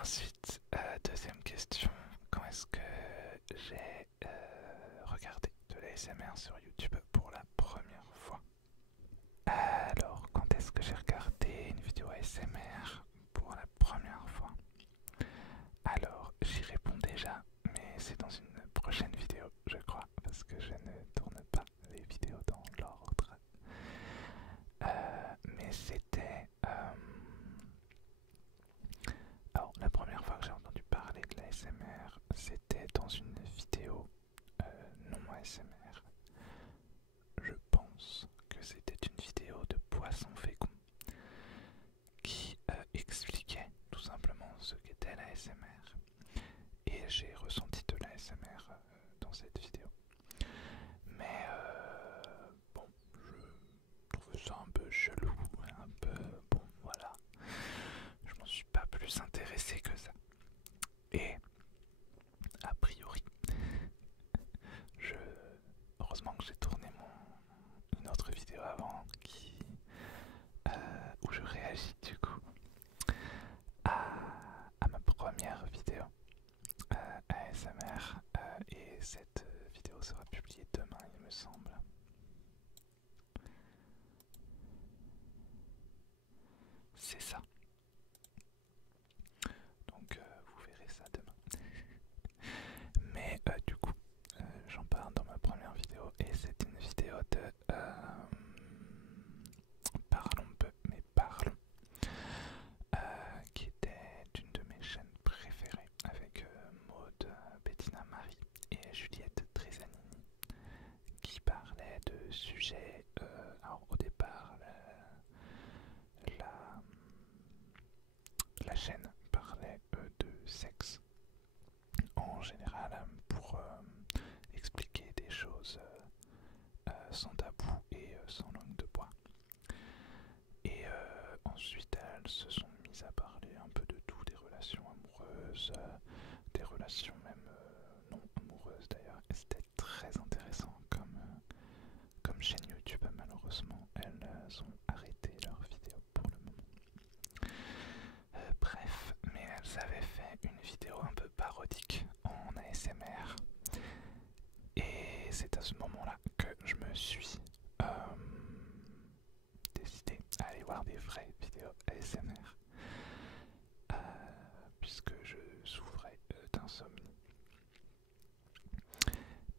Ensuite, deuxième question, quand est-ce que j'ai regardé de l'ASMR sur YouTube pour la première fois? Alors, quand est-ce que j'ai regardé une vidéo ASMR pour la première fois? Alors, j'y réponds déjà, mais c'est dans une prochaine vidéo, je crois, parce que je ne tourne pas les vidéos dans l'ordre. Mais c'était... Alors, la première fois que j'ai entendu parler de l'ASMR, c'était dans une vidéo non ASMR. Je pense que c'était une vidéo de Poisson Fécond qui expliquait tout simplement ce qu'était l'ASMR. Et j'ai ressenti de l'ASMR dans cette vidéo. Mais bon, je trouve ça un peu chelou, un peu bon, voilà. Je m'en suis pas plus intéressé que ça. Et a priori, je... heureusement que j'ai tourné une autre vidéo avant où je réagis du coup à ma première vidéo ASMR et cette vidéo sera publiée demain il me semble. C'est ça. Donc vous verrez ça demain. Mais du coup, j'en parle dans ma première vidéo et c'est une vidéo de Parlons peu, mais parlons, qui était une de mes chaînes préférées avec Maud, Bettina Marie et Juliette Trezanini qui parlaient de sujets. Alors au départ, la chaîne parlait de sexe en général pour expliquer des choses sans tabou et sans langue de bois. Et ensuite elles se sont mises à parler un peu de tout, des relations amoureuses, des relations même non amoureuses d'ailleurs. Et c'était très intéressant comme chaîne YouTube. Malheureusement elles ont arrêté leurs vidéos pour le moment. Bref, mais elles avaient fait une vidéo un peu parodique en ASMR. Et c'est à ce moment-là que je me suis décidé à aller voir des vraies vidéos ASMR. Puisque je souffrais d'insomnie.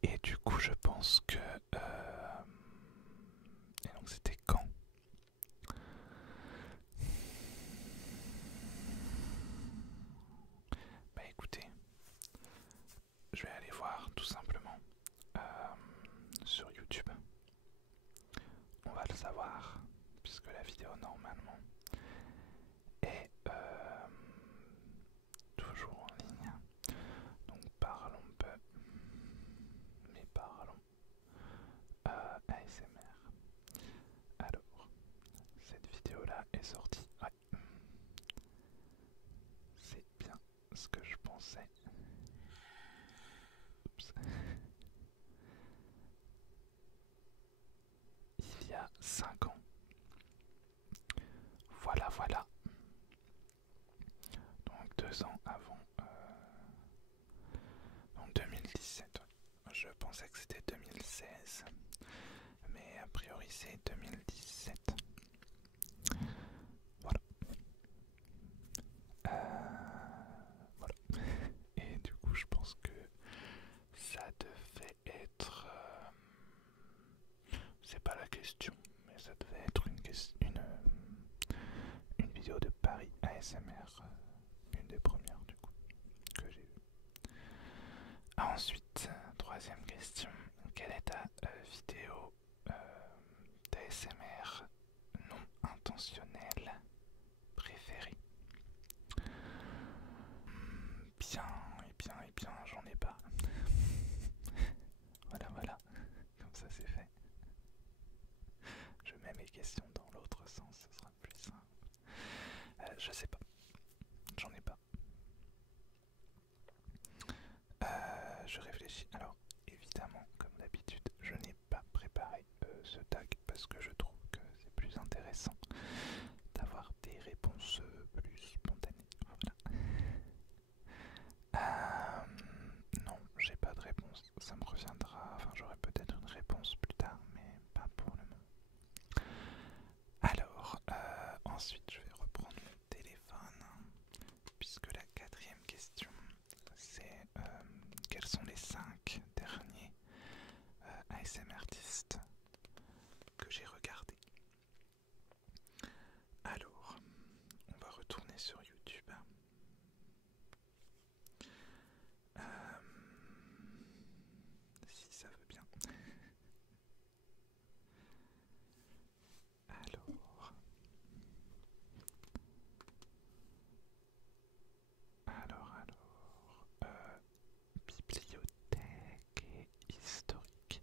Et du coup, je pense que... et donc, c'était quand? Bah écoutez, je vais aller voir tout simplement sur YouTube. On va le savoir, puisque la vidéo normalement est toujours en ligne. Donc parlons peu, mais parlons ASMR. Alors, cette vidéo là est sortie. Ouais. C'est bien ce que je pensais. Oups. Il y a 5 ans. Voilà, voilà. Donc 2 ans avant. Donc 2017. Je pensais que c'était 2016. Mais a priori c'est 2017. Voilà. Voilà. Et du coup je pense que ça devait être... c'est pas la question, mais ça devait être une vidéo de Paris ASMR. Une des premières du coup que j'ai vue. Ensuite, troisième question. Quelle est ta vidéo d'ASMR non intentionnelle préférée? Bien, et bien, j'en ai pas. Voilà, voilà, comme ça c'est fait. Je mets mes questions dans l'autre sens, ce sera plus simple. Je sais pas, j'en ai pas. Je réfléchis. Alors, évidemment, comme d'habitude, je n'ai pas préparé ce tag parce que je trouve que c'est plus intéressant d'avoir des réponses plus spontanées. Voilà. ensuite, je vais reprendre mon téléphone, puisque la quatrième question, c'est quels sont les 5 derniers ASMR artistes que j'ai regardés. Alors, on va retourner sur YouTube. Si ça veut bien. Alors, bibliothèque et historique.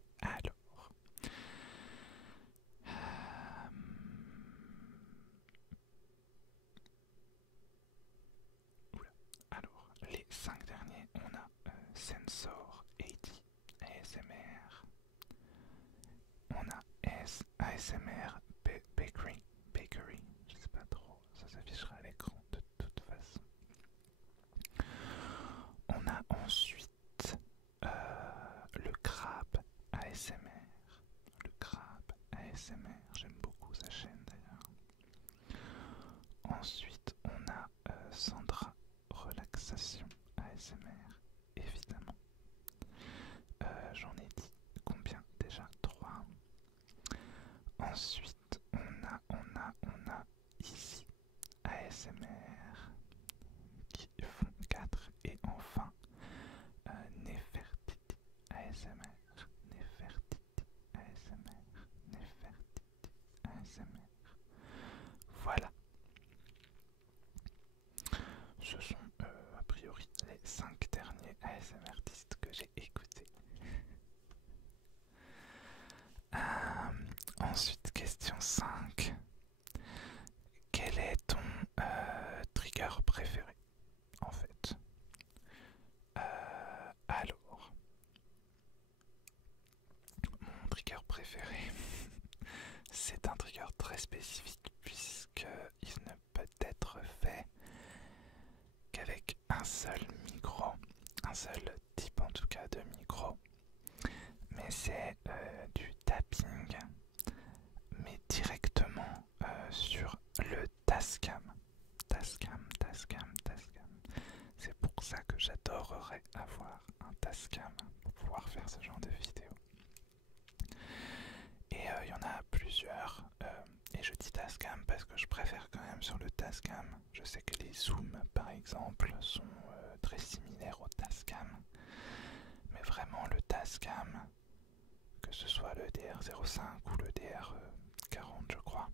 Alors, les 5 derniers, on a Sensor 80 ASMR, on a ASMR Bakery, je sais pas trop, ça s'affichera à l'écran de toute façon. On a ensuite le crabe ASMR. Le crabe ASMR, j'aime beaucoup sa chaîne d'ailleurs. Ensuite, on a Sandra Relaxation ASMR, évidemment. J'en ai dit combien déjà? 3. Ensuite, on a ici ASMR qui font 4. Et enfin, Nefertiti ASMR. Voilà. Ce sont a priori les 5 derniers ASMR artistes que j'ai écoutés. Ensuite, question 5. Quel est ton trigger préféré en fait? Alors, mon trigger préféré, c'est un trigger très spécifique puisqu'il ne peut être fait qu'avec un seul micro, un seul type en tout cas de micro, mais c'est du tapping, mais directement sur le Tascam. C'est pour ça que j'adorerais avoir un Tascam pour pouvoir faire ce genre de vidéo. Et il y en a plusieurs. Et je dis Tascam parce que je préfère quand même sur le Tascam. Je sais que les zooms par exemple sont très similaires au Tascam. Mais vraiment le Tascam, que ce soit le DR05 ou le DR40 je crois,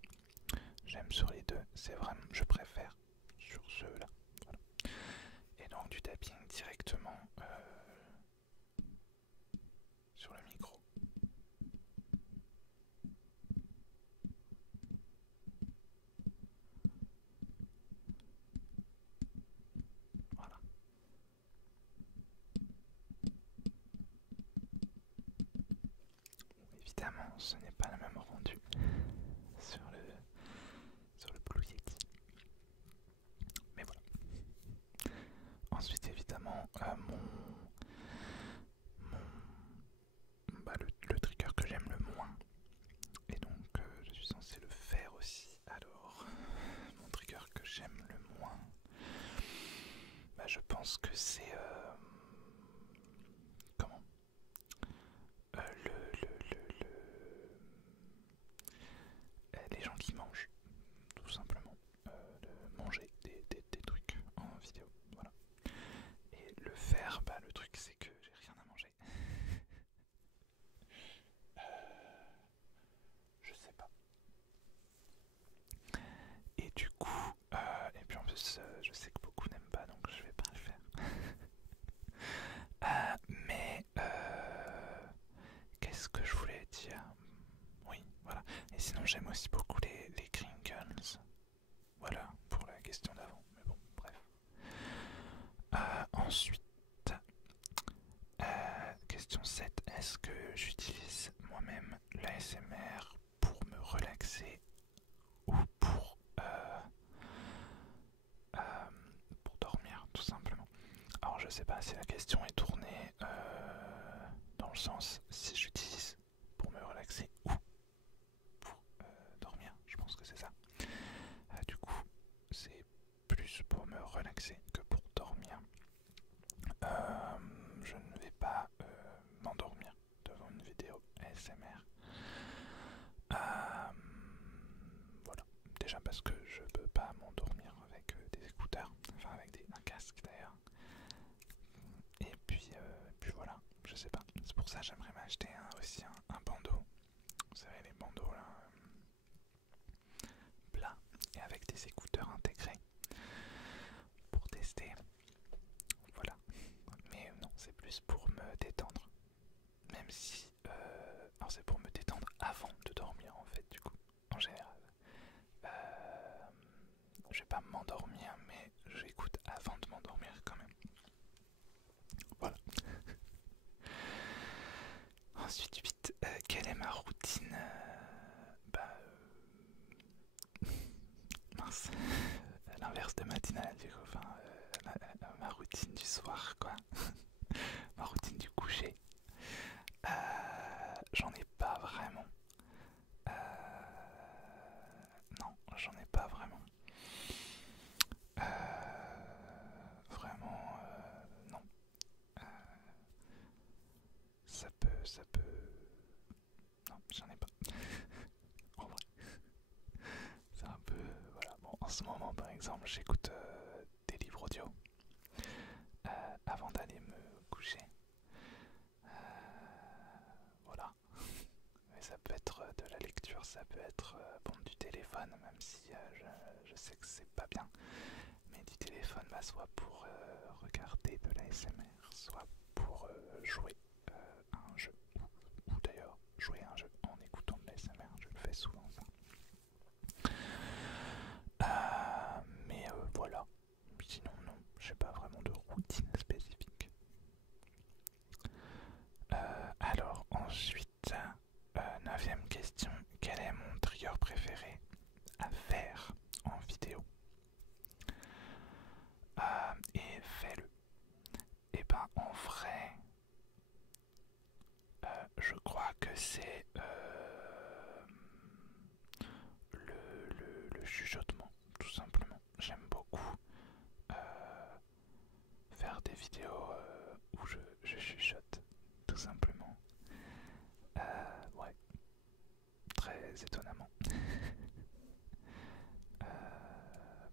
j'aime sur les deux. C'est vraiment, je préfère sur ceux-là. Voilà. Et donc du tapping directement sur le micro. Voilà. Évidemment, ce n'est pas le même rendu sur le Blue Yeti. Mais voilà. Ensuite, évidemment, le trigger que j'aime le moins. Et donc, je suis censé le faire aussi. Alors, mon trigger que j'aime le moins, je pense que c'est comment les gens qui mangent, tout simplement, de manger des trucs en vidéo, voilà. Et le faire, le truc c'est que j'ai rien à manger. Je sais pas. Et du coup, et puis en plus, je sais que beaucoup n'aiment pas, donc je vais pas le faire. Mais qu'est-ce que je voulais dire? Oui, voilà. Et sinon, j'aime aussi beaucoup les Kringles. Voilà, pour la question d'avant. Mais bon, bref. Ensuite, question 7. Est-ce que j'utilise moi-même l'ASMR pour me relaxer ou pour dormir, tout simplement? Alors, je sais pas si la question est tournée dans le sens si j'utilise pour me relaxer ou pour dormir. Je pense que c'est ça. Du acheté aussi un bandeau. Vous savez, les bandeaux là, plats et avec des écouteurs intégrés pour tester. Voilà. Mais non, c'est plus pour me détendre. Même si... alors c'est pour me détendre avant de dormir en fait, du coup, en général. Je vais pas m'endormir, mais j'écoute avant de m'endormir quand même. Voilà. Ensuite, vite, quelle est ma routine? Mince, l'inverse de matinale, du coup, enfin, ma routine du soir, quoi. Ma routine du coucher. J'en ai pas vraiment. Non, j'en ai pas vraiment. Vraiment, non. Ça peut... Non, j'en ai pas. En vrai. C'est un peu... Voilà, bon, en ce moment, par exemple, j'écoute des livres audio avant d'aller me coucher. Voilà. Mais ça peut être de la lecture, ça peut être bon, du téléphone, même si je sais que c'est pas bien. Mais du téléphone, bah, soit pour regarder de l'ASMR, soit pour jouer à un jeu. Ou d'ailleurs, jouer à un jeu en écoutant de l'ASMR, je le fais souvent ça. Mais voilà. Sinon, non, j'ai pas vraiment de routine spécifique. Alors, ensuite, 9ème question. Quel est mon trigger préféré à faire en vidéo? Et fais-le. Et ben, en vrai, je crois que c'est le chuchotement, tout simplement. J'aime beaucoup faire des vidéos où je chuchote, tout simplement. Ouais, très étonnamment.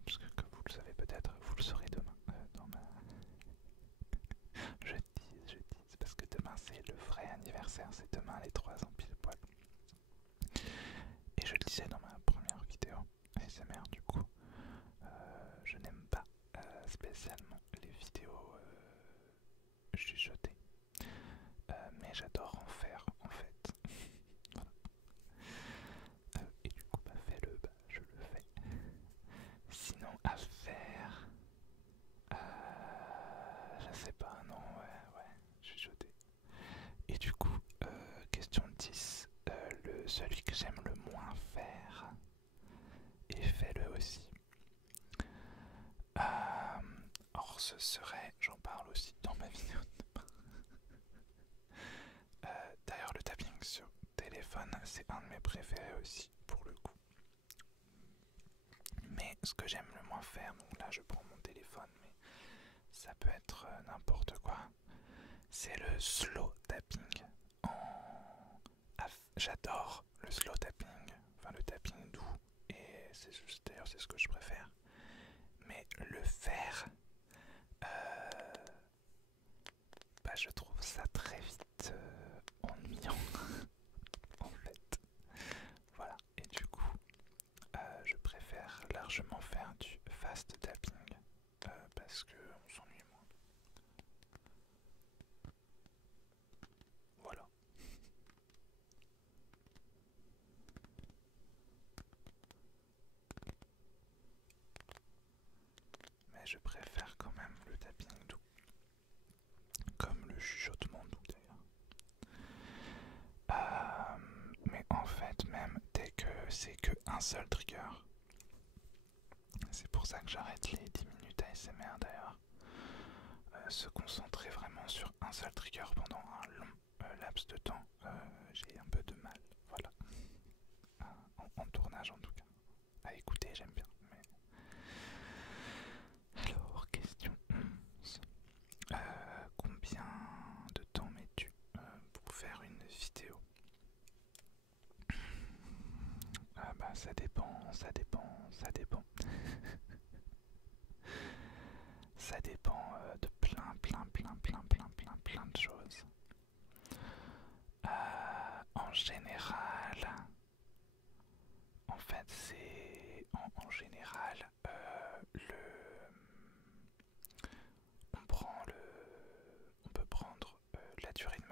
Parce que comme vous le savez peut-être, vous le saurez demain dans ma... je dis, c'est parce que demain c'est le vrai anniversaire, c'est demain les 3 ans pile poil. Et je le disais dans ma première vidéo ASMR, du coup, je n'aime pas spécialement les vidéos chuchotées, mais j'adore en faire en fait. Voilà. Et du coup, bah fais-le, bah je le fais. Sinon, à faire, je sais pas, non, ouais, chuchoter. Et du coup, question 10, celui que j'aime le moins faire, et fais-le aussi. Or ce serait, j'en parle aussi dans ma vidéo de demain. D'ailleurs le tapping sur téléphone c'est un de mes préférés aussi pour le coup. Mais ce que j'aime le moins faire, donc là je prends mon téléphone mais ça peut être n'importe quoi, c'est le slow tapping. J'adore le slow tapping, enfin le tapping doux, et d'ailleurs c'est ce que je préfère. Mais le faire, bah, je trouve ça très vite ennuyant en fait. Voilà, et du coup, je préfère largement faire du fast tapping parce qu'on s'ennuie moins. Voilà. Mais je préfère quand même le tapping doux, comme le chuchotement doux d'ailleurs. Mais en fait, même dès que c'est que un seul trigger, c'est pour ça que j'arrête les 10 minutes ASMR d'ailleurs. Se concentrer vraiment sur un seul trigger pendant un long laps de temps, j'ai un peu de mal. Voilà. En tournage en tout cas. À écouter, j'aime bien. Mais... Alors, question 11. Combien de temps mets-tu pour faire une vidéo? Bah ça dépend. Ça dépend de plein de choses.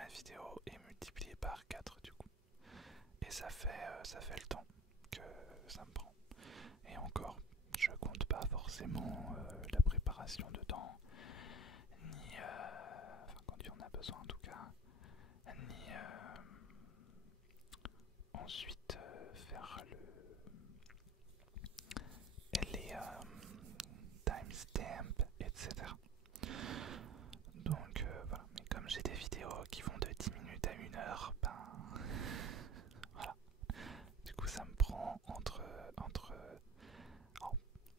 vidéo et multiplié par 4 du coup. Et ça fait le temps que ça me prend. Et encore, je compte pas forcément la préparation dedans, ni enfin quand il y en a besoin en tout cas, ni ensuite faire les timestamps, etc. Donc voilà, mais comme j'ai des vidéos qui vont de 10 minutes à 1 heure, ben voilà. Du coup ça me prend oh,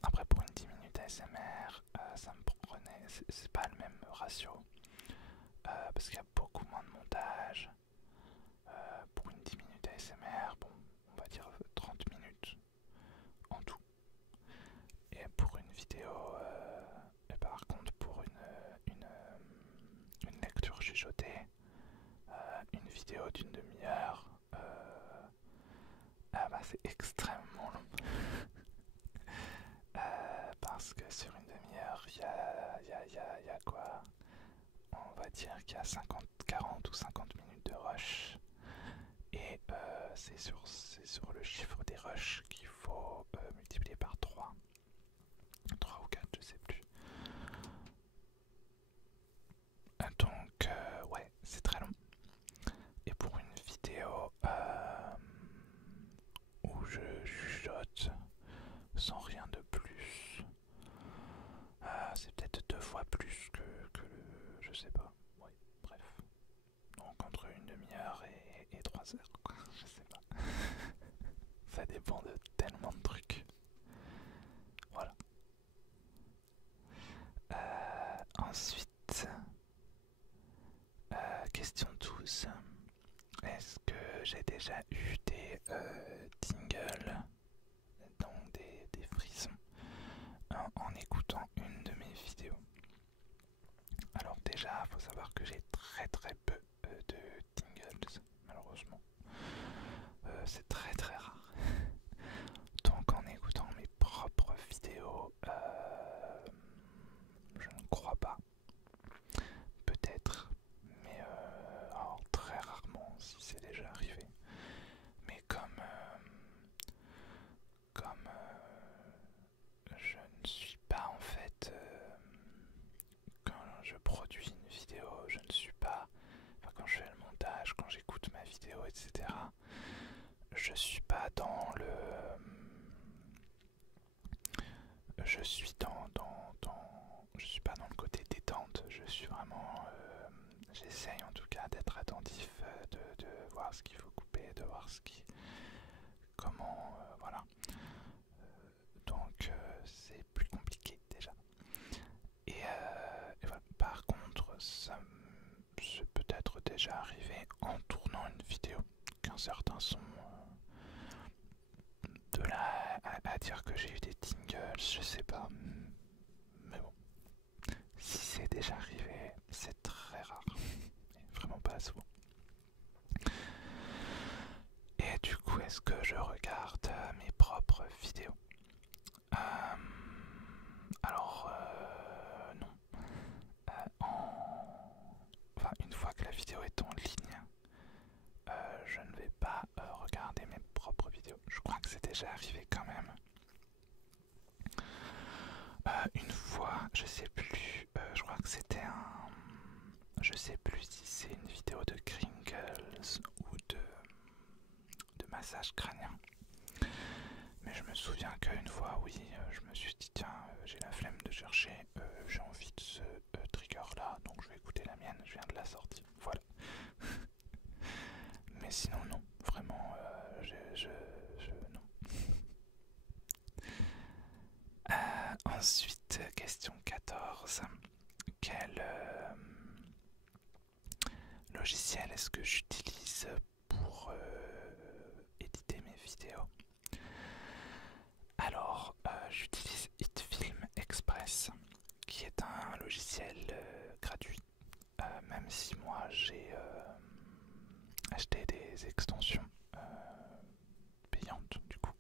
après pour une 10 minutes ASMR, ça me prenait, c'est pas le même ratio, parce qu'il y a beaucoup moins de montage. Pour une 10 minutes ASMR, bon, on va dire 30 minutes en tout. Et pour une vidéo, et par contre pour une lecture chuchotée, une vidéo d'une demi-heure, ah bah c'est extrêmement long. Parce que sur une demi-heure, il y a quoi? On va dire qu'il y a 50, 40 ou 50 minutes de rush. Et c'est sur le chiffre des rushs qu'il faut multiplier par 3. 3 ou 4, je sais plus. Donc ouais, c'est très long. Et pour une vidéo où je chuchote sans rien de plus, c'est peut-être 2 fois plus que je sais pas. Ouais, bref. Donc entre une demi-heure et 3 heures, quoi. Je sais pas. Ça dépend de tellement de trucs. Voilà. Ensuite, question 12. Est-ce que j'ai déjà eu des tingles, donc des frissons, en écoutant une de mes vidéos? Alors déjà, il faut savoir que j'ai très peu de tingles, malheureusement. C'est très rare. Donc en écoutant mes propres vidéos, je ne crois pas. Peut-être, mais alors, très rarement si c'est déjà arrivé. Mais comme je ne suis pas en fait, quand je produis une vidéo, je ne suis pas, enfin quand je fais le montage, quand j'écoute ma vidéo, etc. Je suis pas dans le, je suis je suis pas dans le côté détente. Je suis vraiment, j'essaye en tout cas d'être attentif, de voir ce qu'il faut couper, de voir comment, voilà. Donc c'est plus compliqué déjà. Et voilà. Par contre, c'est peut-être déjà arrivé en tournant une vidéo qu'un certain son, de là à dire que j'ai eu des tingles, je sais pas. Mais bon, si c'est déjà arrivé, c'est très rare. Vraiment pas souvent. Et du coup, est-ce que je regarde mes propres vidéos? Alors, non. Enfin, une fois que la vidéo est en ligne, je ne vais pas regarder mes propres vidéos. Je crois que c'est déjà arrivé quand même. Une fois, je sais plus, je crois que c'était je sais plus si c'est une vidéo de Kringles ou de massage crânien. Mais je me souviens qu'une fois, oui, je me suis dit, tiens, j'ai la flemme de chercher, j'ai envie de ce trigger-là, donc je vais écouter la mienne, je viens de la sortir. Voilà. Mais sinon, non, vraiment, non. Ensuite, question 14. Quel logiciel est-ce que j'utilise pour éditer mes vidéos? Alors, j'utilise HitFilm Express, qui est un logiciel gratuit, même si moi j'ai acheté des extensions payantes du coup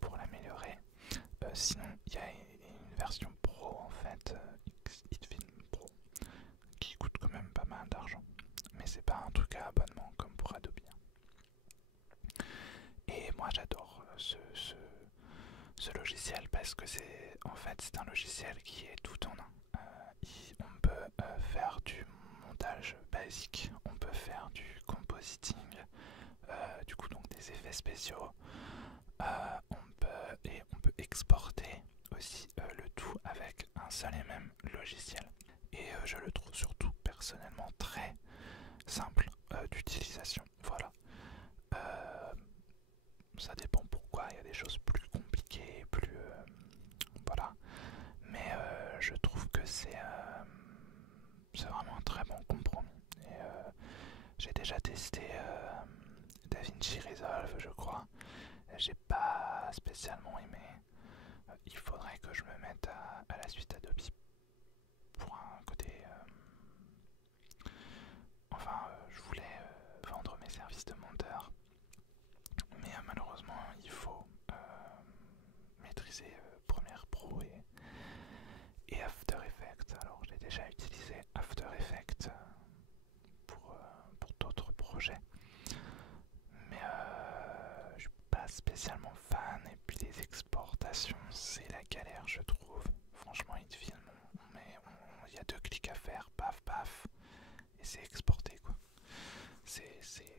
pour l'améliorer. Sinon, il y a une version pro en fait, HitFilm Pro, qui coûte quand même pas mal d'argent, mais c'est pas cas abonnement comme pour Adobe. Et moi j'adore ce logiciel parce que c'est un logiciel qui est tout en un. On peut faire du montage basique, on peut faire du compositing, du coup donc des effets spéciaux, on peut exporter aussi le tout avec un seul et même logiciel. Et je le trouve surtout personnellement très simple d'utilisation. Voilà. Ça dépend pourquoi, il y a des choses plus compliquées, plus voilà. Mais je trouve que c'est vraiment un très bon compromis. Et j'ai déjà testé DaVinci Resolve, je crois. J'ai pas spécialement aimé. Il faudrait que je me mette à la suite Adobe pour un côté. Je voulais vendre mes services de monteur, mais malheureusement, il faut maîtriser Premiere Pro et After Effects. Alors, j'ai déjà utilisé After Effects pour d'autres projets, mais je suis pas spécialement fan. Et puis, les exportations, c'est la galère, je trouve. Franchement, il te filme, il y a 2 clics à faire, paf paf, et c'est exporté quoi.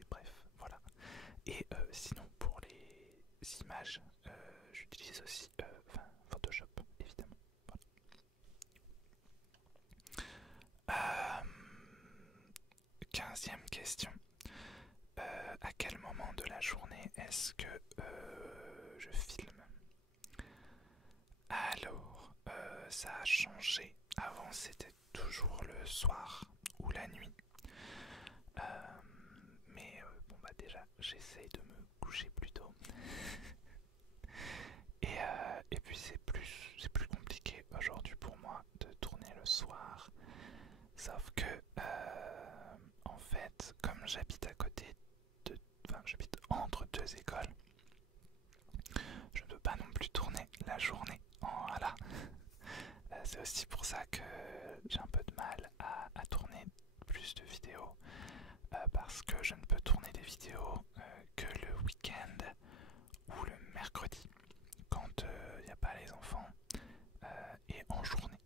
Bref, voilà. Et sinon, pour les images, j'utilise aussi Photoshop, évidemment. Voilà. 15e question. À quel moment de la journée est-ce que je filme? Alors, ça a changé. Avant, c'était toujours le soir ou la nuit. Mais bon bah déjà j'essaye de me coucher plus tôt. Et puis c'est plus compliqué aujourd'hui pour moi de tourner le soir. Sauf que en fait comme j'habite à côté j'habite entre 2 écoles, je ne peux pas non plus tourner la journée. Voilà. C'est aussi pour ça que j'ai un peu de mal à tourner plus de vidéos. Parce que je ne peux tourner des vidéos que le week-end ou le mercredi, quand il n'y a pas les enfants, et en journée.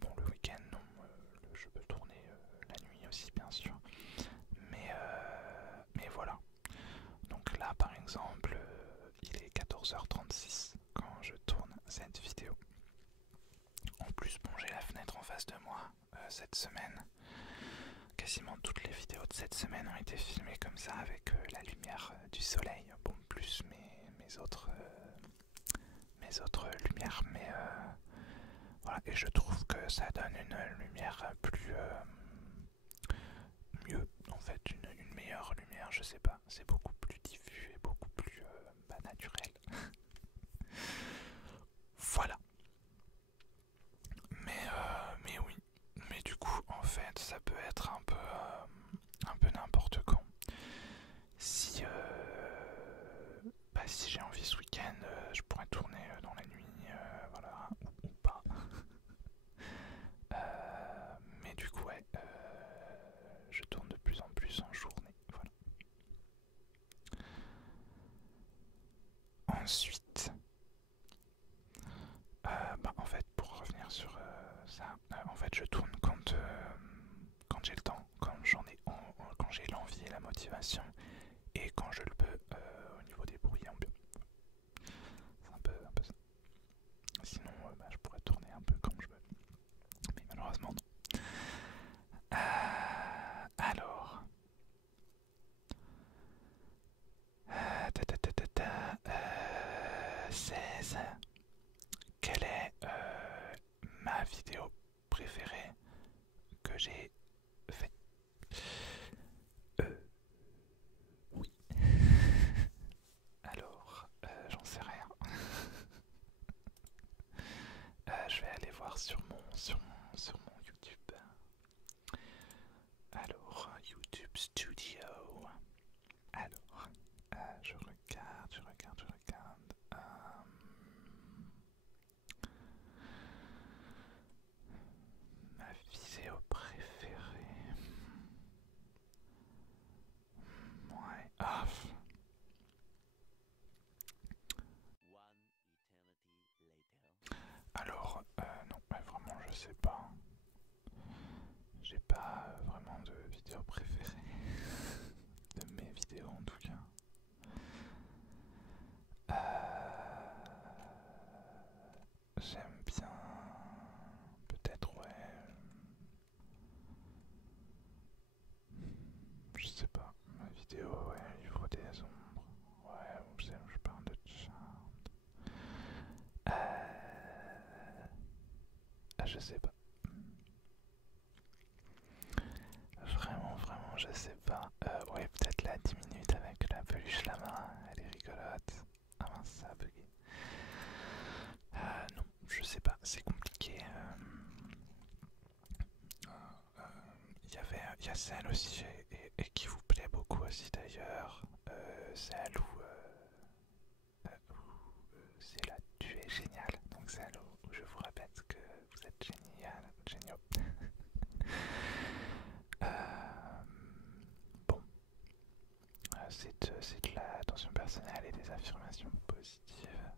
Bon, le week-end, non, je peux tourner la nuit aussi, bien sûr. Mais voilà. Donc là, par exemple, il est 14h36 quand je tourne cette vidéo. En plus, bon, j'ai la fenêtre en face de moi cette semaine. Quasiment toutes les vidéos de cette semaine ont été filmées comme ça avec la lumière du soleil. Bon, plus mes autres lumières, mais voilà. Et je trouve que ça donne une lumière plus mieux, en fait, une meilleure lumière. Je sais pas, c'est beaucoup plus diffus et beaucoup plus naturel. Voilà. Mais oui. Mais du coup, en fait, ça peut être un peu n'importe quand. Si si j'ai envie ce week-end, je pourrais tourner dans la nuit, voilà, ou pas. Mais du coup, ouais, je tourne de plus en plus en journée, voilà. Ensuite, en fait, pour revenir sur ça, en fait, je tourne quand j'ai le temps, quand j'ai l'envie et la motivation, et quand je le peux au niveau des bruits ambiants. C'est un peu ça. Sinon, je pourrais tourner un peu comme je veux. Mais malheureusement, non. Alors. 16. Quelle est ma vidéo préférée que j'ai fait? Oui. Alors, j'en sais rien. Je vais aller voir sur mon YouTube. Alors, YouTube Studio. Alors, je regarde. Ma vidéo préférée. Huche la main, elle est rigolote. Ah mince, ça a bugué. Non, je sais pas, c'est compliqué. Il y a celle aussi et qui vous plaît beaucoup aussi d'ailleurs, celle où c'est là tu es génial, donc celle où je vous répète que vous êtes génial, géniaux. Bon, c'est de l'attention personnelle et des affirmations positives.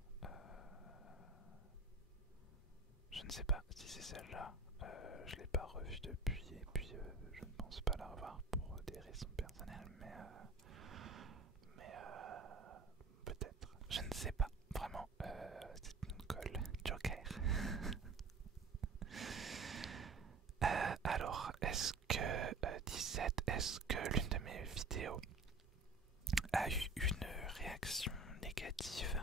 Je ne sais pas si c'est celle-là. Je l'ai pas revue depuis et puis je ne pense pas la revoir pour des raisons personnelles, mais peut-être. Je ne sais pas vraiment. C'est une colle Joker. Alors, est-ce que 17, est-ce que l'une de mes vidéos a eu une réaction négative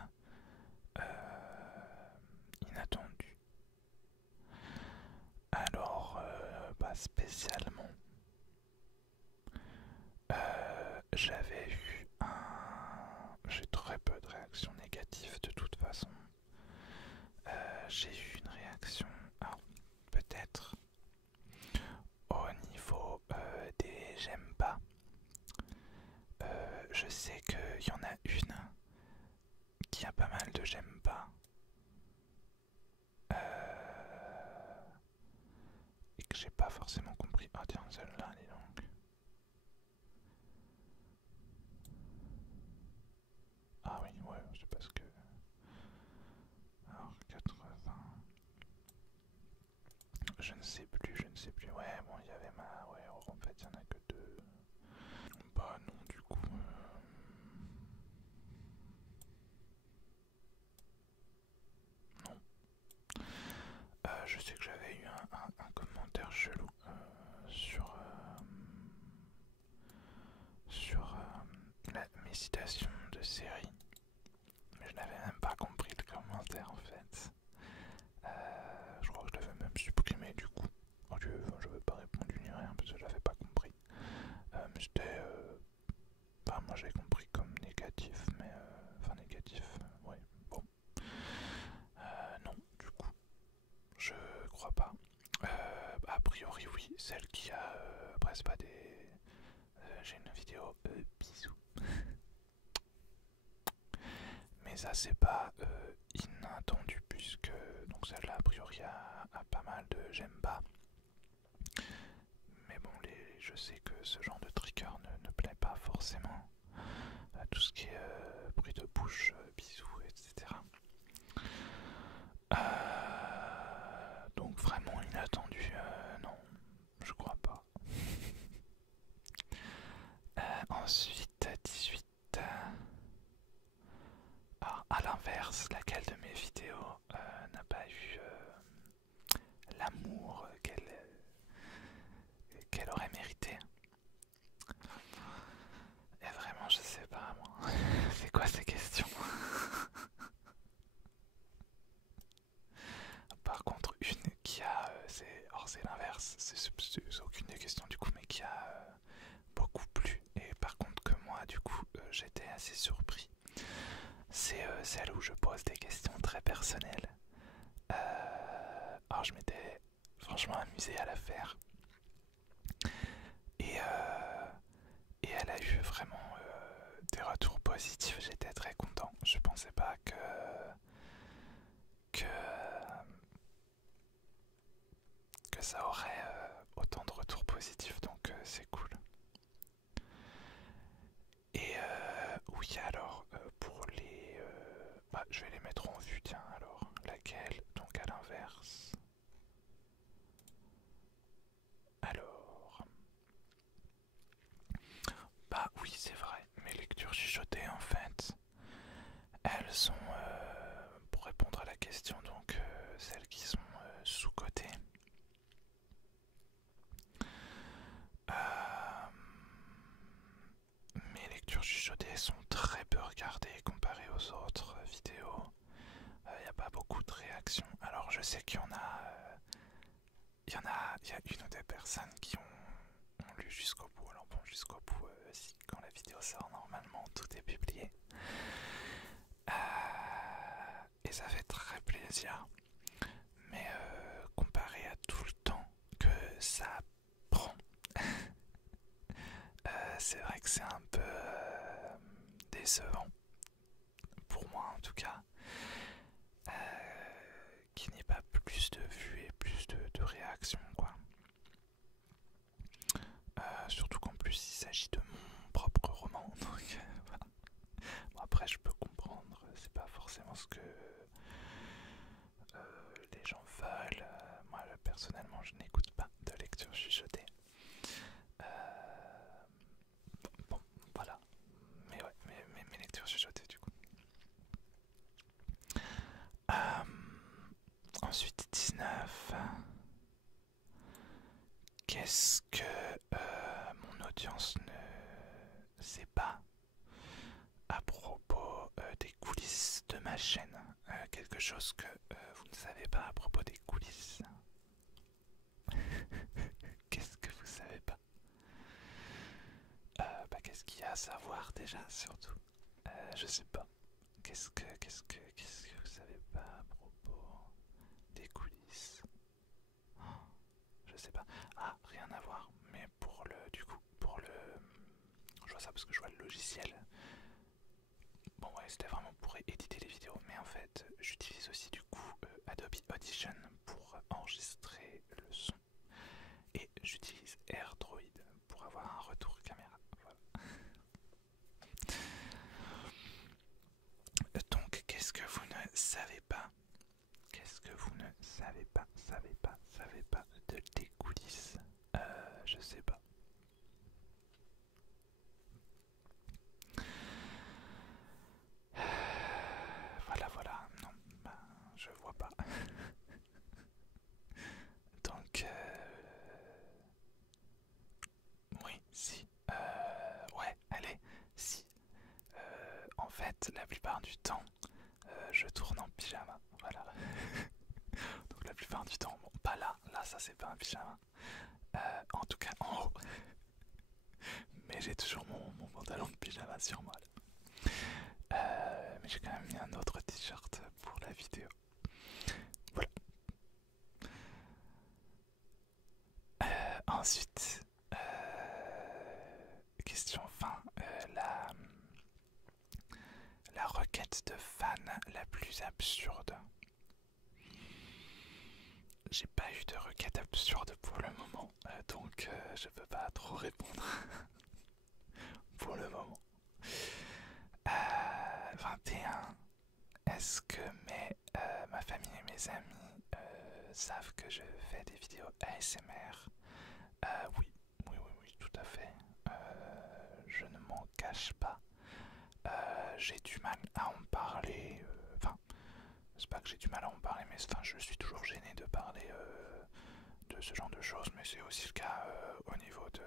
inattendue? Alors, pas spécialement. J'avais eu un... J'ai très peu de réactions négatives de toute façon. J'ai eu une réaction, alors peut-être au niveau des j'aime pas. Je sais qu'il y en a une qui a pas mal de j'aime pas. Et que j'ai pas forcément compris. Ah tiens, celle-là, dis donc. Ah oui, ouais, c'est parce que... Alors, 80... Je ne sais plus, je ne sais plus. Ouais, bon, il y avait ma... Ouais, en fait, il y en a que deux. Bah non, du coup... Non. Je sais que j'avais eu un commentaire chelou sur mes citations de série, mais je n'avais même pas compris le commentaire en fait. Je crois que je l'avais même supprimé du coup. Je n'avais pas répondu ni rien parce que je l'avais pas compris. Mais c'était... Enfin, moi j'ai compris comme négatif, mais... Enfin, négatif, ouais, bon. Non, du coup, je crois pas. A priori, oui, celle qui a... Après, c'est pas des... J'ai une vidéo bisous. Mais ça, c'est pas inattendu puisque... Donc celle-là, a priori, a pas mal de j'aime pas. Mais bon, je sais que ce genre de trigger ne plaît pas forcément à tout ce qui est bruit de bouche, bisous, etc. Donc vraiment inattendu, non, je crois pas. Ensuite, 18. Alors, à l'inverse, laquelle de mes vidéos n'a pas eu l'amour qu'elle aurait mérité? Et vraiment, je sais pas, moi. C'est quoi ces questions? Par contre, une qui a... c'est l'inverse, c'est aucune des questions du coup, mais qui a beaucoup plu. Et par contre que moi, du coup, j'étais assez surpris. C'est celle où je pose des questions très personnelles. Alors je m'étais franchement amusé à la faire. Et, et elle a eu vraiment des retours positifs. J'étais très content. Je pensais pas que, que ça aurait autant de retours positifs. Donc c'est cool. Et oui, alors pour les... bah, je vais les mettre en vue, tiens, alors. Laquelle? Donc à l'inverse. Alors... Bah oui, c'est vrai. Mes lectures chuchotées, en fait, elles sont, pour répondre à la question, donc celles qui sont sous-cotées. Mes lectures chuchotées sont très peu regardées comparées aux autres vidéos. Il n'y a pas beaucoup de réactions. Alors je sais qu'il y en a... Il y a une ou deux personnes qui ont lu jusqu'au bout. Alors bon, jusqu'au bout, si, quand la vidéo sort, normalement tout est publié. plaisir. Mais comparé à tout le temps que ça prend, c'est vrai que c'est un peu décevant, pour moi en tout cas, qu'il n'y ait pas plus de vues et plus de réactions, quoi. Surtout qu'en plus il s'agit de mon propre roman, donc voilà. Bon, après je peux comprendre, c'est pas forcément ce que les gens veulent. Moi personnellement je n'écoute pas de lecture chuchotée. Bon, voilà. Mais ouais, mes lectures chuchotées du coup. Ensuite 19. Qu'est-ce que mon audience ne sait pas à propos des coulisses de ma chaîne? Quelque chose que vous ne savez pas à propos des coulisses. Qu'est-ce que vous savez pas? Qu'est-ce qu'il y a à savoir déjà, surtout? Je sais pas. Qu'est-ce que vous savez pas à propos des coulisses? Oh, je sais pas. Ah, rien à voir. Mais pour le, du coup, pour le, je vois ça parce que je vois le logiciel. Bon ouais, c'était vraiment pour éditer les vidéos, mais en fait, j'utilise aussi du coup Adobe Audition pour enregistrer le son. Et j'utilise AirDroid pour avoir un retour caméra. Voilà. Donc, qu'est-ce que vous ne savez pas? Qu'est-ce que vous ne savez pas de tes coulisses? Je sais pas. Voilà, non, je vois pas. Donc, oui, si. Ouais, allez, si. En fait, la plupart du temps, je tourne en pyjama. Voilà. Donc, la plupart du temps, bon, pas là. Là, ça, c'est pas un pyjama. En tout cas, en haut. Mais j'ai toujours mon pantalon de pyjama sur moi. Mais j'ai quand même mis un autre t-shirt pour la vidéo. Voilà. Ensuite, question fin. La requête de fan la plus absurde. J'ai pas eu de requête absurde pour le moment, donc je peux pas trop répondre pour le moment. 21. Est-ce que ma famille et mes amis savent que je fais des vidéos ASMR? Oui, tout à fait. Je ne m'en cache pas. J'ai du mal à en parler. Enfin, c'est pas que j'ai du mal à en parler, mais je suis toujours gêné de parler de ce genre de choses. Mais c'est aussi le cas au niveau de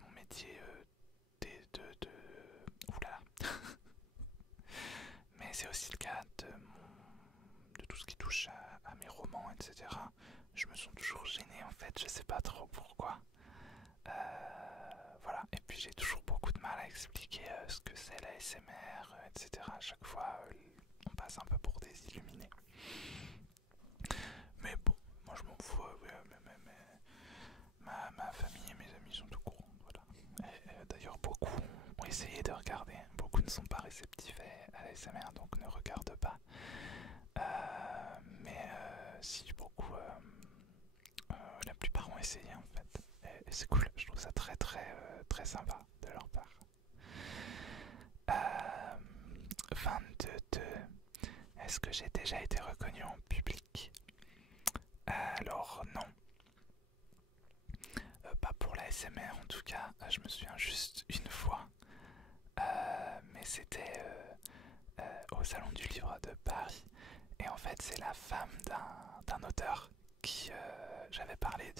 mon métier. Oula. Mais c'est aussi le cas de tout ce qui touche à mes romans, etc. Je me sens toujours gêné en fait, je sais pas trop pourquoi. Voilà, et puis j'ai toujours beaucoup de mal à expliquer ce que c'est la SMR, etc. À chaque fois, on passe un peu pour des illuminés. Mais bon, moi je m'en fous, ma famille et mes amis sont au courant. Voilà. D'ailleurs, beaucoup ont essayé de regarder, beaucoup ne sont pas réceptifs à la SMR, donc ne regardent pas. Mais si, beaucoup, la plupart ont essayé en fait. Et c'est cool, je trouve ça très sympa de leur part. 22. Est-ce que j'ai déjà été reconnu en public? Alors non. Pas pour la SMR en tout cas, je me souviens juste une fois. Mais c'était au Salon du Livre de Paris. Et en fait c'est la femme d'un auteur qui j'avais parlé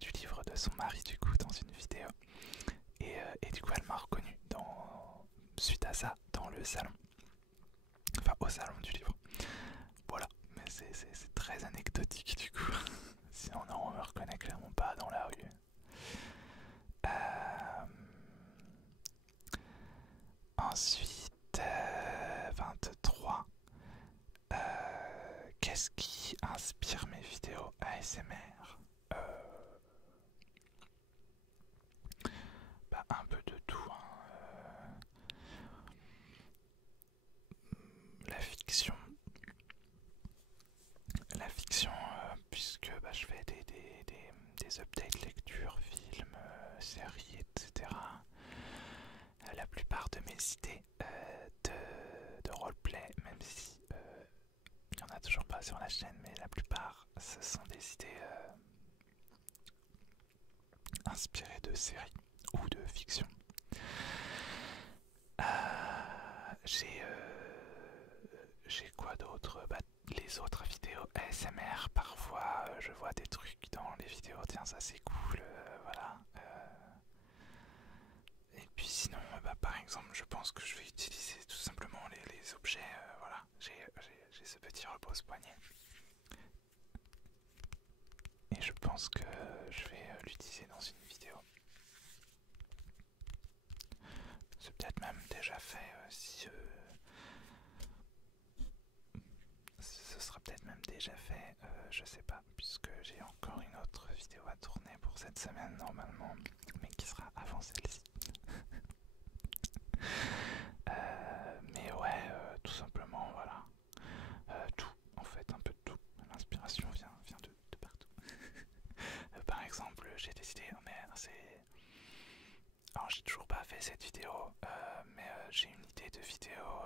du livre de son mari du coup dans une vidéo. Et du coup elle m'a reconnu suite à ça dans le salon. Enfin au Salon du Livre. Voilà, mais c'est très anecdotique du coup. Sinon non, on me reconnaît clairement pas dans la rue. Ensuite, des updates lecture, films, séries, etc. La plupart de mes idées de roleplay, même si il n'y en a toujours pas sur la chaîne, mais la plupart ce sont des idées inspirées de séries ou de fiction. J'ai quoi d'autre? Les autres vidéos ASMR, parfois je vois des trucs dans les vidéos, tiens ça c'est cool, voilà. Et puis sinon, par exemple, je pense que je vais utiliser tout simplement les objets, voilà. J'ai ce petit repose-poignet. Et je pense que je vais l'utiliser dans une vidéo. C'est peut-être même déjà fait, si ce sera peut-être même déjà fait, je sais pas, puisque j'ai encore une autre vidéo à tourner pour cette semaine normalement, mais qui sera avant celle-ci. Mais ouais, tout simplement, voilà. Tout, en fait, un peu de tout. L'inspiration vient de partout. Par exemple, j'ai décidé, mais c'est... Alors, j'ai toujours pas fait cette vidéo, mais j'ai une idée de vidéo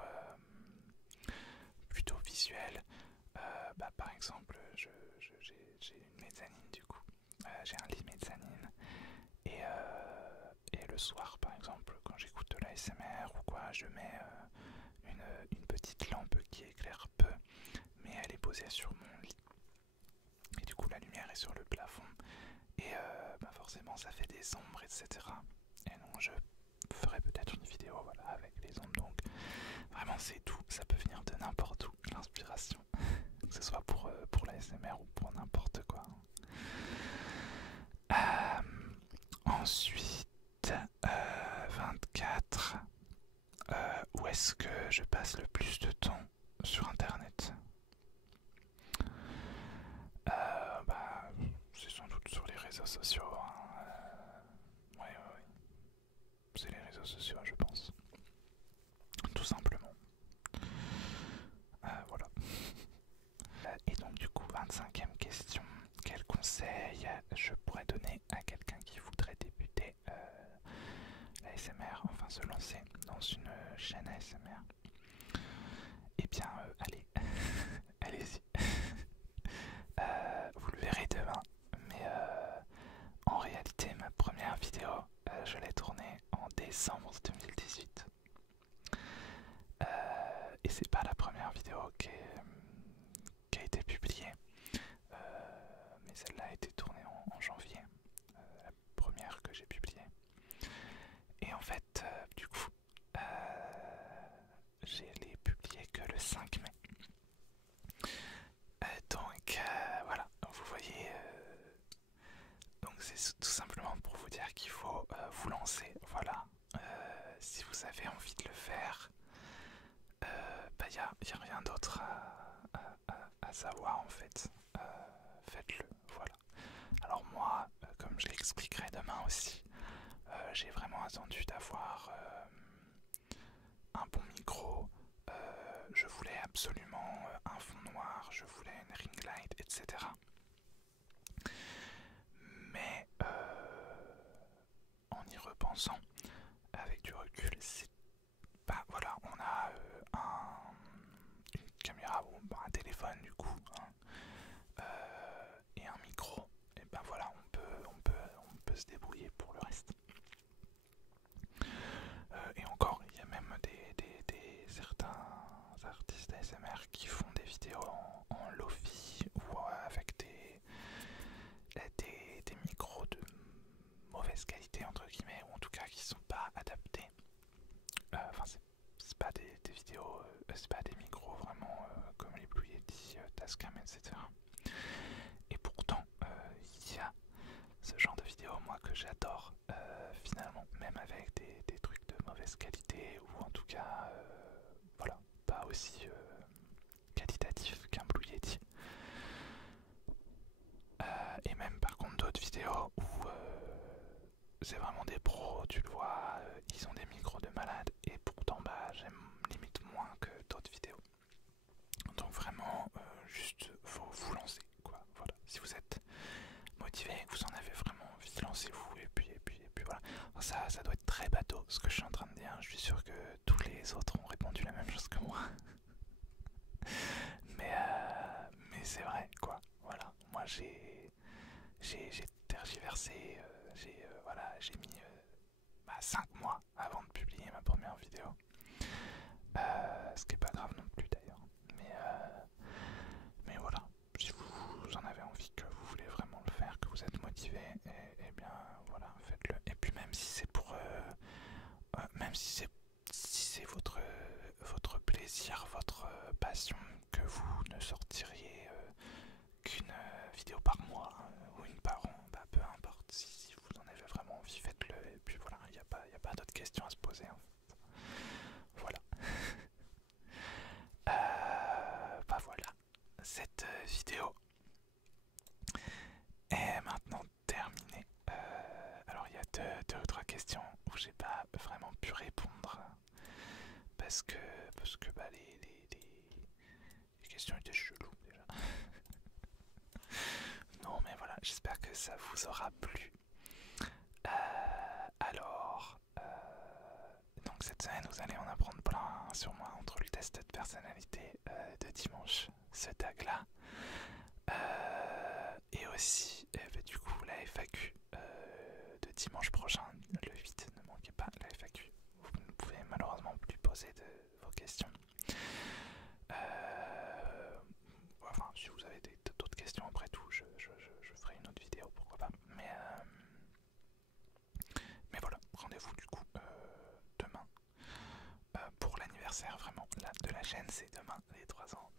plutôt visuelle. Par exemple, j'ai une mezzanine du coup. J'ai un lit mezzanine. Et le soir, par exemple, quand j'écoute de l'ASMR ou quoi, je mets une petite lampe qui éclaire peu, mais elle est posée sur mon lit. Et du coup, la lumière est sur le plafond. Et forcément, ça fait des ombres, etc. Et donc, je ferai peut-être une vidéo voilà, avec les ombres. Donc, vraiment, c'est tout. Ça peut venir de n'importe où, l'inspiration. Que ce soit pour l'ASMR ou pour n'importe quoi. Ensuite, 24. Où est-ce que je passe le plus de temps sur internet? C'est sans doute sur les réseaux sociaux. Hein. Ouais. C'est les réseaux sociaux, je pense. Tout simplement. Voilà. Et donc, du coup, 25e question. Quel conseil je pourrais donner à quelqu'un qui voudrait débuter l'ASMR, enfin se lancer dans une chaîne ASMR? Eh bien, allez, allez-y. Vous le verrez demain, mais en réalité, ma première vidéo, je l'ai tournée en décembre 2018. Et c'est pas la première vidéo qui a été publiée, mais celle-là a été tournée en janvier, la première que j'ai publiée. Et en fait, du coup, je l'ai publiée que le 5 mai. Donc voilà, vous voyez, donc c'est tout simplement pour vous dire qu'il faut vous lancer, voilà. Si vous avez envie de le faire, y a rien d'autre à savoir en fait. Faites-le, voilà. Alors moi, comme je l'expliquerai demain aussi, j'ai vraiment attendu d'avoir un bon micro. Je voulais absolument un fond noir, je voulais une ring light, etc. Mais en y repensant, avec du recul, c'est pas... Voilà, on a une caméra ou un téléphone du coup, hein, et un micro. Et ben voilà, on peut se débrouiller pour le reste. Et encore, il y a même certains artistes ASMR qui font des vidéos en Lofi ou avec des micros de mauvaise qualité entre guillemets, ou en tout cas qui sont pas adaptés. Enfin, c'est pas des vidéos, c'est pas des micros vraiment comme les Blue Yeti, Tascam, etc. Et pourtant, il y a ce genre de vidéos moi que j'adore finalement, même avec des trucs de mauvaise qualité, ou en tout cas voilà, pas aussi qualitatif qu'un Blue Yeti. Et même par contre d'autres vidéos où c'est vraiment des pros, tu le vois, ils ont des micros de malade, et pourtant j'aime limite moins que d'autres vidéos. Donc vraiment juste faut vous lancer quoi. Voilà, si vous êtes motivé motivé, que vous en avez vraiment envie, lancez-vous et puis voilà. Ça doit être très bateau ce que je suis en train de dire. Je suis sûr que tous les autres ont répondu la même chose que moi. Mais c'est vrai quoi. Voilà, moi j'ai tergiversé, j'ai mis 5 mois avant de publier ma première vidéo. Ce qui est pas grave non plus d'ailleurs. Mais voilà, si vous en avez envie, que vous voulez vraiment le faire, que vous êtes motivé, et bien voilà, faites-le. Et puis même si c'est pour, même si c'est votre plaisir, votre passion, que vous ne sortiriez qu'une vidéo par mois ou une par an, peu importe. Si vous en avez vraiment envie, faites-le. Et puis voilà, il n'y a pas d'autres questions à se poser en fait. Voilà. Voilà, cette vidéo est maintenant terminée. Alors il y a deux ou trois questions où j'ai pas vraiment pu répondre parce que les questions étaient cheloues déjà. Non mais voilà, j'espère que ça vous aura plu. Donc cette semaine vous allez en apprendre plein sur moi entre le test de personnalité de dimanche, ce tag là, et aussi du coup la FAQ de dimanche prochain, le 8, ne manquez pas la FAQ. Vous ne pouvez malheureusement plus poser de vos questions. Enfin, si vous avez d'autres questions après tout, je ferai une autre vidéo, pourquoi pas. Mais voilà, rendez-vous du coup demain pour l'anniversaire vraiment de la chaîne, c'est demain les 3 ans.